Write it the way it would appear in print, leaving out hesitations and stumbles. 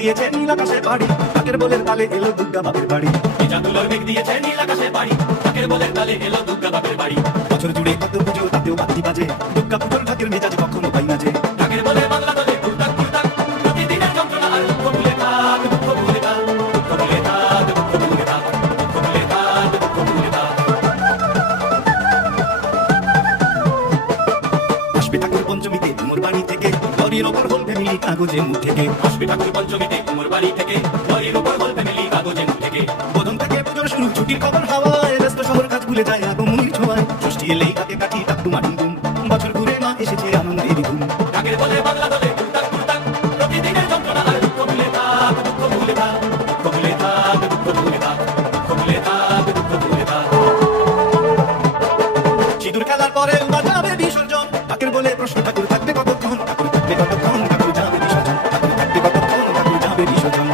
দিয়েছে নীল আকাশে বাড়ি, কাকের বলের তালে এলো দুর্গা বাপের বাড়ি। ভেজা তুলোর মেঘ দিয়েছে নীল আকাশে বাড়ি, কাকের বলের তালে এলো দুর্গা বাপের বাড়ি। বছর জুড়ে কত পুজো তাতেও বাতি বাজে, দুর্গা পুজোর ঢাকের মেজাজ কখনো পাই না যে। ঢাকের বলে বাংলা দলে ঘুরতাক ঘুরতাক, প্রতিদিনের যন্ত্রণা আর দুঃখ ভুলে থাক, দুঃখ ভুলে থাক, দুঃখ ভুলে থাক, দুঃখ ভুলে থাক, দুঃখ ভুলে থাক, দুঃখ ভুলে থাক। আসবে ঠাকুর পঞ্চমীতে মোর বাড়ি থেকে, লরির ওপর হল ফ্যামিলি কাগজে মুখ থেকে। আসবে ঠাকুর পঞ্চমীতে কুমোর বাড়ি থেকে, লরির উপর হল ফ্যামিলি কাগজে মুখ থেকে। প্রথম থেকে পুজোর শুরু, ছুটির খবর হাওয়ায়, ব্যস্ত শহর কাজ ভুলে যায় আগমনীর ছোঁয়ায়। ষষ্ঠী এলেই কাকে কাটি টাকটু মাটুম, বছর ঘুরে মা এসেছে আনন্দের ধুম। ঢাকের বলে বাংলা দলে ঘুরতাক ঘুরতাক, প্রতিদিনের যন্ত্রণা আর দুঃখ ভুলে থাক, দুঃখ ভুলে থাক, দুঃখ ভুলে থাক, দুঃখ ভুলে থাক, দুঃখ ভুলে থাক, দুঃখ ভুলে থাক। সিঁদুর খেলার পরে বাজাবে বিসর্জন, ঠাকুর বলে প্রশ্ন ঠাকুর থাকবে কতক্ষণ, ঠাকুর থাকবে কতক্ষণ, ঠাকুর যাবে বিসর্জন, ঠাকুর থাকবে কতক্ষণ, ঠাকুর যাবে বিসর্জন।